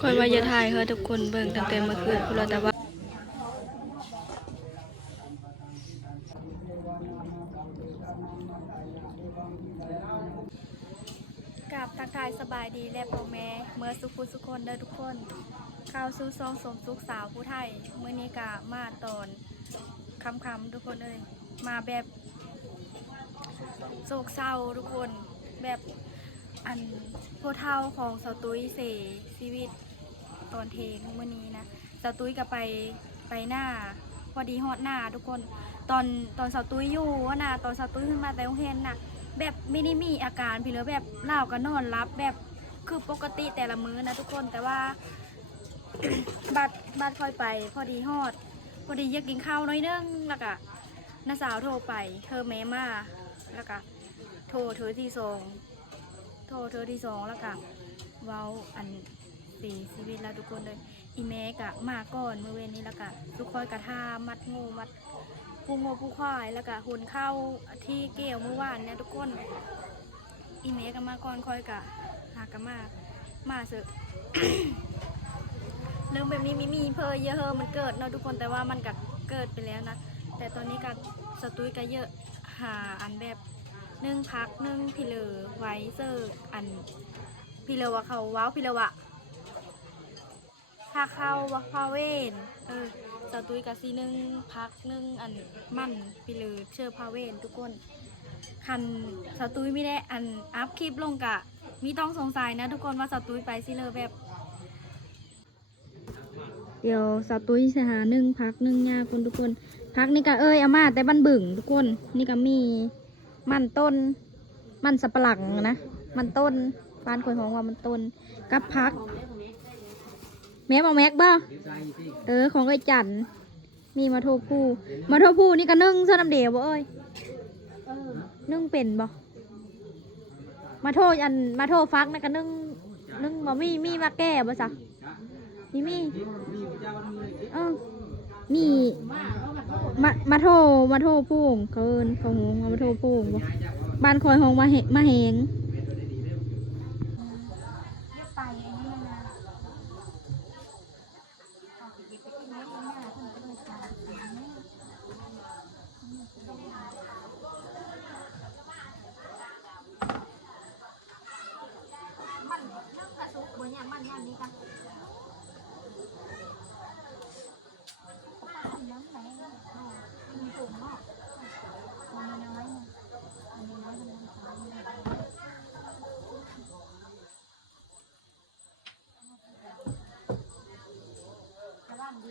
คอยว่าอย่าถ่ายเฮอทุกคนเบิ่งตั้งแต่เมื่อคืนพุ่นแล้วแต่ว่ากับทักทายสบายดีและพ่อแม่เมื่อสุขุสุคนเด้อทุกคนข้าสู่ซองสมสุขสาวผู้ไทยเมื่อนี้กะมาตอนคำคำทุกคนเลยมาแบบโศกเศร้าทุกคนแบบ อันโพเท่าของสตุยเสชีวิตตอนเทงเมื่อนี้นะสตุยก็ไปไปหน้าพอดีฮอดหน้าทุกคนตอนตอนสตุยอยู่ว่านะตอนสตุยขึ้นมาแต่โรงเรียนน่ะแบบไม่ได้มีอาการพี่เหลือแบบเล่าก็นอนรับแบบคือปกติแต่ละมื้อนะทุกคนแต่ว่าบัดบัดค่อยไป พอดีฮอด พอดีอยากกินข้าวน้อยนึงแล้วก็น้าสาวโทรไปเธอแม่มาแล้วก็โทรเธอที่สอง ทรเธอที่สองแล้วก็เว้าอันสีชีวิตแล้วทุกคนเลยอีแม่กะมาก่อนเมื่อเวนนี้แล้วก็ทุกคนกะท่ามัดงูมัดผู้งัวผู้ควายแล้วก็หุ่นเข้าที่เกี่ยวเมื่อวานเนี่ยทุกคนอีเมกันมาก่อนคอยกะหากันมามาเสอะเรื่องแบบนี้มีมีเพอเยอะเฮอมันเกิดเนาะทุกคนแต่ว่ามันก็เกิดไปแล้วนะแต่ตอนนี้ก็สตุยก็เยอะหาอันแบบ นึ่งพักนึ่งพิเลอไว้เซอร์อันพิเลอว่าเขาว้าวพิเลอวะถ้าเข้าว่าพาเวนเออสตุยกับซีหนึ่งพักหนึ่งอันมั่นไปเลยเชื่อพาเวนทุกคนคันสตุยไม่ได้อันอัพคลิปลงกะมีต้องสงสัยนะทุกคนว่าสตุยไปซิเลยแบบเดี๋ยวสาวตุ้ยจะหาหนึ่งพักหนึ่งยาคนทุกคน พักนี่ก็เอ้ยอามาแต่บันบึ่งทุกคน นี่ก็มี มันต้น มันสับปะหลังนะ มันต้นบ้านคนของว่ามันต้น กับพัก แม่บอกแม็กบ่เออ ของไอ้จันมีมาโทรผู้มาโทรผู้นี่ก็นึ่งเสื้อน้ำเดียวบ่เอ้ยนึ่งเป็นบ่มาโทษอันมาโทษฟักนะก็นึ่งนึ่งบ่มีมีมาแก้บ่ซะมีมีเออมี มามาโทรมาโทรผู้เกินเขาหงมาโทรผู้บ่บ้านคอยหงมาเหมาแหง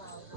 love.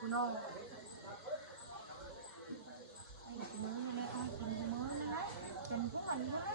của nó. Đây là chị mới nó con chùm mới nó đấy chùm của mình đó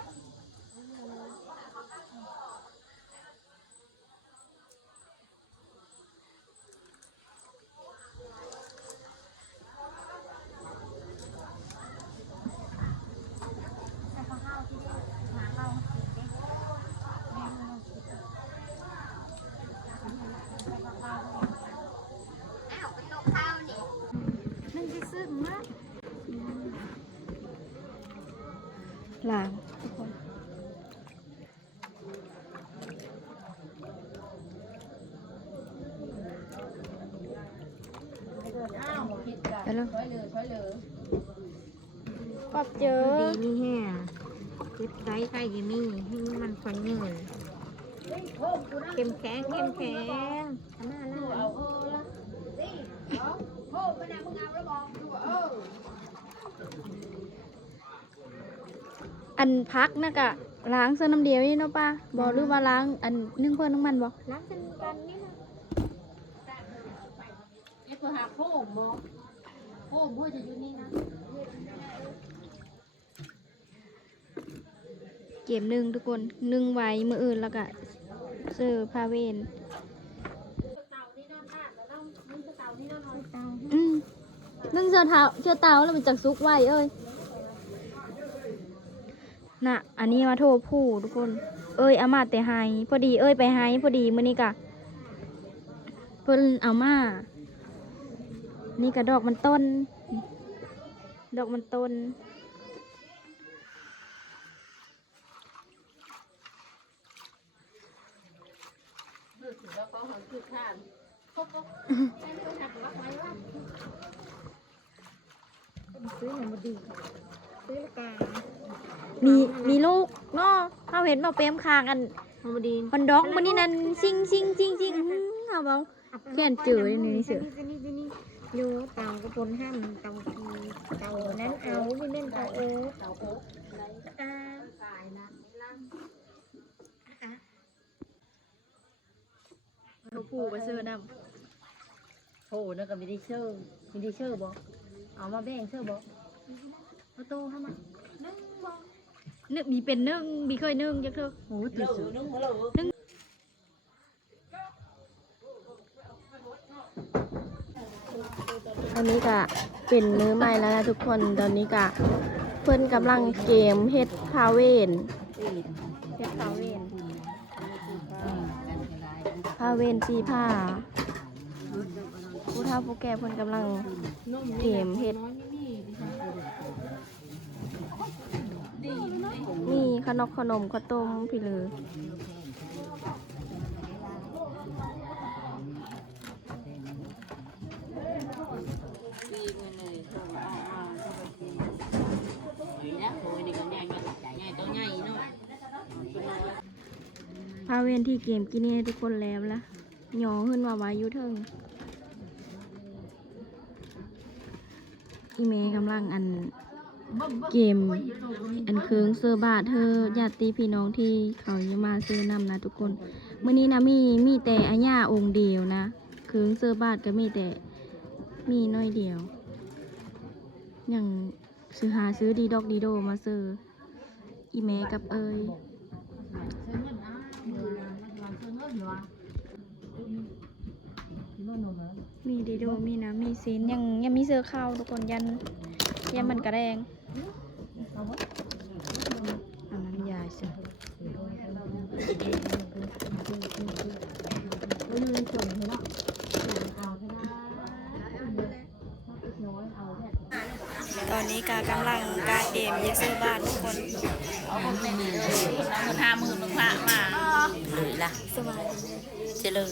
ล้างทุกคนไปเลยปอบเจอดีมีแห่เก็บไว้ใกล้ยีมี่ให้มันควันเงื่อนเข้มแข็งเข้มแข็งขนาดนั้นเอาเออละอัน พักนะกะล้างเสื้อน้ำเดียวนี่เนาะป้าบอกหรือว่าล้างอันนึ่งเพื่อนน้ำมันบอกล้างกันกันนี่นะเอ็กซ์หาโค้งบ่โค้งบ่จะอยู่นี่นะเก็บหนึ่งทุกคนนึ่งไว้มืออื่นแล้วก็เสื้อผ้าเวนเต่านี่นอนบ้านแล้วต้องมึงจะเต่านี่นอนนอนเต่าอืมนึ่งเสื้อเท้าเสื้อเตาแล้วมันจักซุกไว้เอ้ย น่ะ อันนี้มาโทรผู้ทุกคน เอ้ยอามาแต่ไฮพอดีเอ้ยไปไฮพอดีมื้อนี้กะเพิ่นเอามา นี่กะดอกมันต้น ดอกมันต้นแล้วก็หันคือข้าวซื้อหน่อยมาดี ซื้อละกามีมีลูกเนาะเขาเห็นมาเปรมคางอันหอมดีมันดอกมันนี่นั่นซิงซิงซิงซิงอื้อเอาเบา เขียนจืดในนี้เสือนี่นี่นี่อยู่เต่าก็ปนห้ามเต่ากีเต่านั้นเอาไม่เล่นเต่าโอ๊เต่าโอ๊อ่าตายนะล่างลูกผู้ไปซื้อน้โหนั่นก็ไม่ได้เชื่อไม่ได้เชื่อบ่เอามาแบ่งเชื่อบ่ ประตูเข้ามานึ่งบ่ำนึกมีเป็นนึ่งมีเคยนึ่งจักเถอะโอ้ตื่นสูงอันนี้ก็เป็นมื้อใหม่แล้วนะทุกคนตอนนี้ก็เพิ่นกำลังเกมเฮ็ดพาเวนเฮ็ดพาเวนพาเวนสีผ้าผู้เฒ่าผู้แก่เพิ่นกำลังเกมเฮ็ด มีขนมขนมข้าวต้มพี่เลยพาเวนที่เกมกินนี่ทุกคนแล้วละหยอขึ้นมาไว้ยุเทิงอีเมย์กำลังอัน เกม อันเคืองเซอร์บาทเธอญาติพี่น้องที่เขาจะมาซื้อนำนะทุกคนเมื่อนี้นะมีมีแต่อาญาองค์เดียวนะเคืองเซอร์บาทก็มีแต่มีน้อยเดียวอย่างซื้อหาซื้อดีดอกดีโดมาซื้ออีเมกับเอยมีดีโดมีนะมีซีนยังยังมีเสื้อเข้าวทุกคนยันยันมันกระแดง เอาน้ำยาเสื้อตอนนี้กากำลังกาเกมเยซื้อบ้านทุกคนมันห้าหมื่นมึงพระมาเลยล่ะสบายเจริญ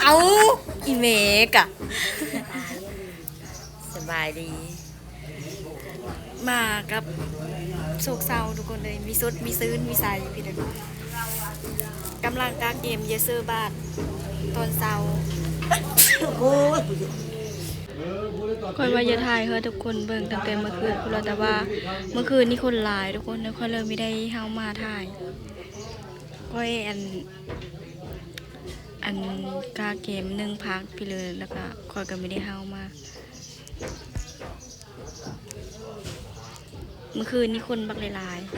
เอาอีเมกอะสบายดี มากับโศกเศร้าทุกคนเลยมีสุดมีซื้นมีใสพี่เด็กกำลังกาเกมเยเซอร์บ้านตอนเศร้าคอยว่าอย่าถ่ายเฮ้ทุกคนเบิ่งตั้งแต่เมื่อคืนพุ่นแล้วแต่ว่าเมื่อคืนนี่คนหลายทุกคนเลยค่อยเลยไม่ได้เฮามาถ่ายค่อยอันอันกาเกมหนึ่งพักพี่เลยแล้วก็คอยก็ไม่ได้เฮามา เมื่อคืนนี่คนบักหลายๆ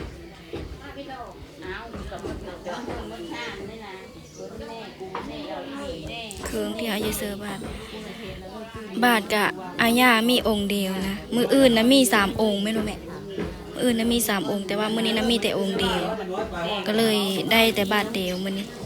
เครื่องที่อายุเซอร์บาท บาทกะอาญามีองค์เดียวนะ มืออื่นนะมีสามองค์ไม่รู้แม่มืออื่นนะมีสามองค์ แต่ว่ามือนี้นะมีแต่องค์เดียว ก็เลยได้แต่บาทเดียวมือนี้เป็น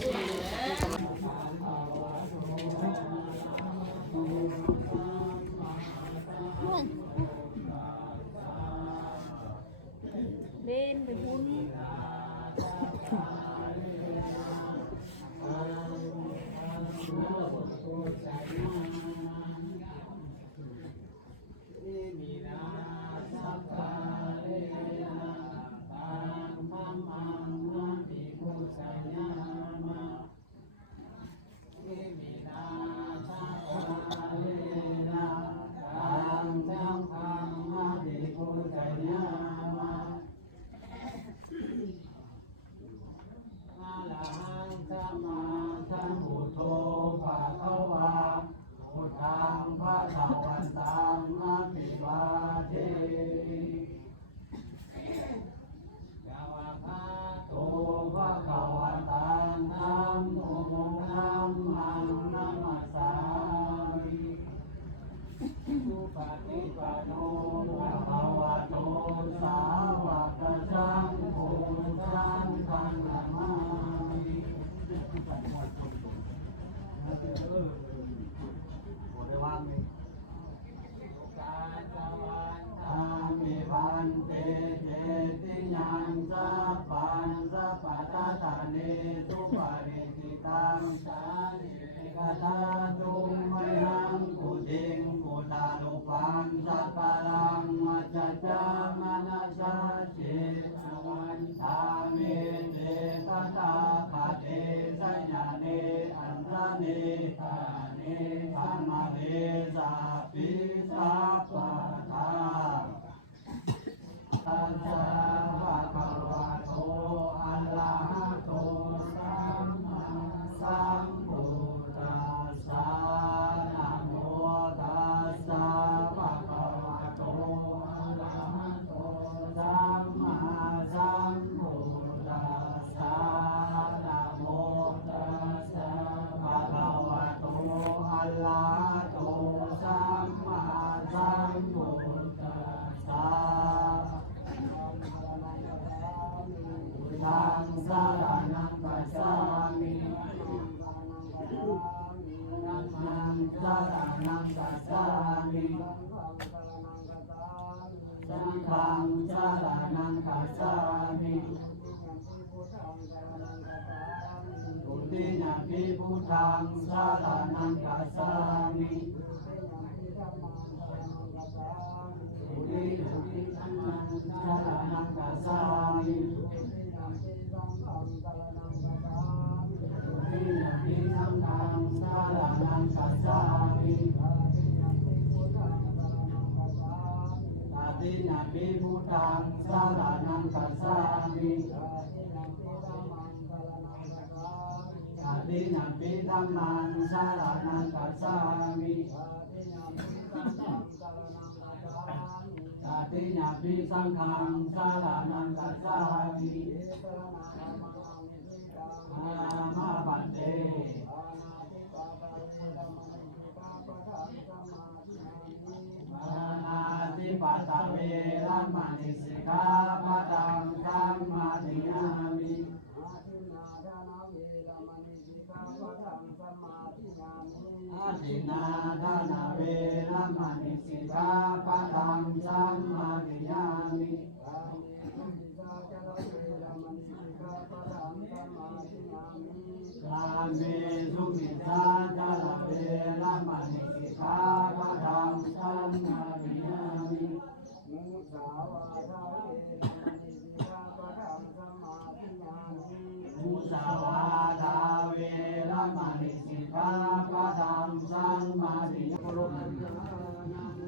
สั ทางสารนังกัจจามินังนังสารนังกัจจามิสังฆังสารนังกัจจามิตุติยปิพุทธังสารนังกัจจามิตุติยปิธัมมังสารนังกัจจามิ ทิยปิสังฆังสารนังกัจจามิ อาติยปิพุทธังสารนังกัจจามิอาติยปิธัมมังสารนังกัจจามิอาติยปิสังฆังสารนังกัจจามิอามาปันเตมานาติปัตตเวรั มมานิสิกขาปะตังธัมมาติยามิอาทินาดานาเวรมณิสิกาปะตังสัมมา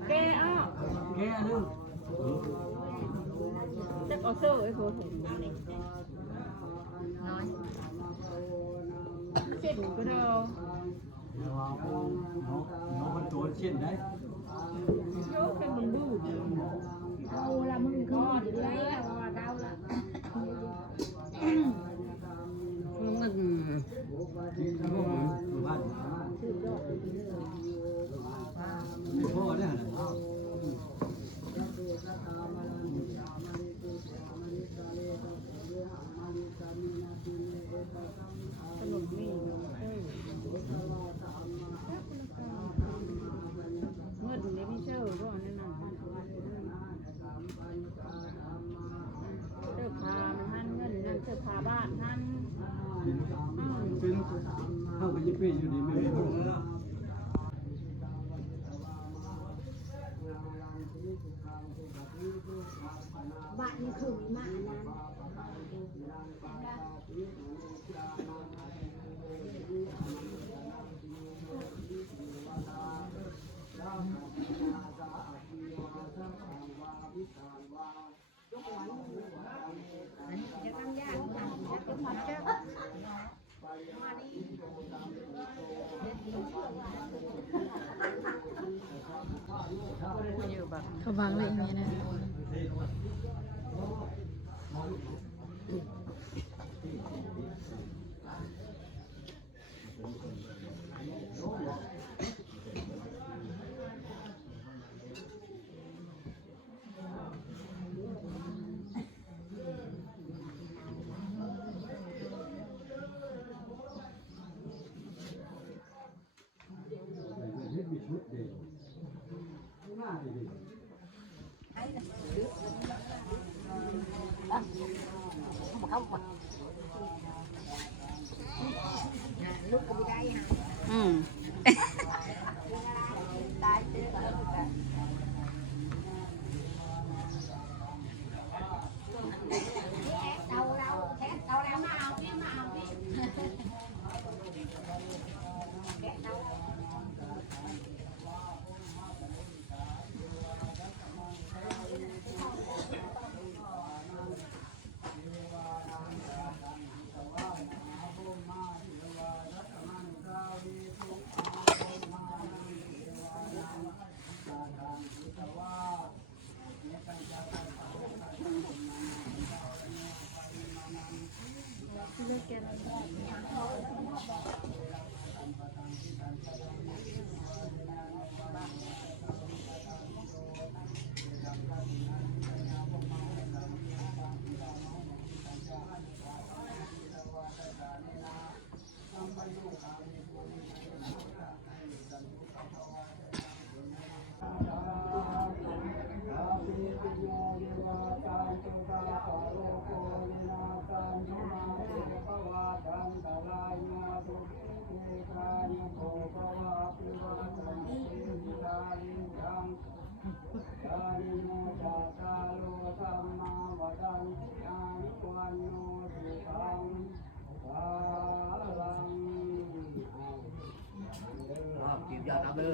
แกอ้าวแก่นึงจะเอาเสื้อไอ้โหน้อยเจ็ดก็เด้อเดี๋ยวเอาน้องน้องมันตัวเช่นได้โยกเป็นมันบูเอาละมึงก็อยู่ไรอะว่าดาวละมัน ที่ทั้งหมดหมู่บ้านไม่พอได้หรอ ขนมนี่เมื่อถึงได้พี่เชื่อก็นั่นน่ะาดนั้น เป็นเป็นเข้าไปยี่ปีอยู่ดีไม่มีคนเออ บ้านนี้คือมีมากนั้น เขาวางไว้อย่างนี้นะ รอบจีบยาน้ำเด้อ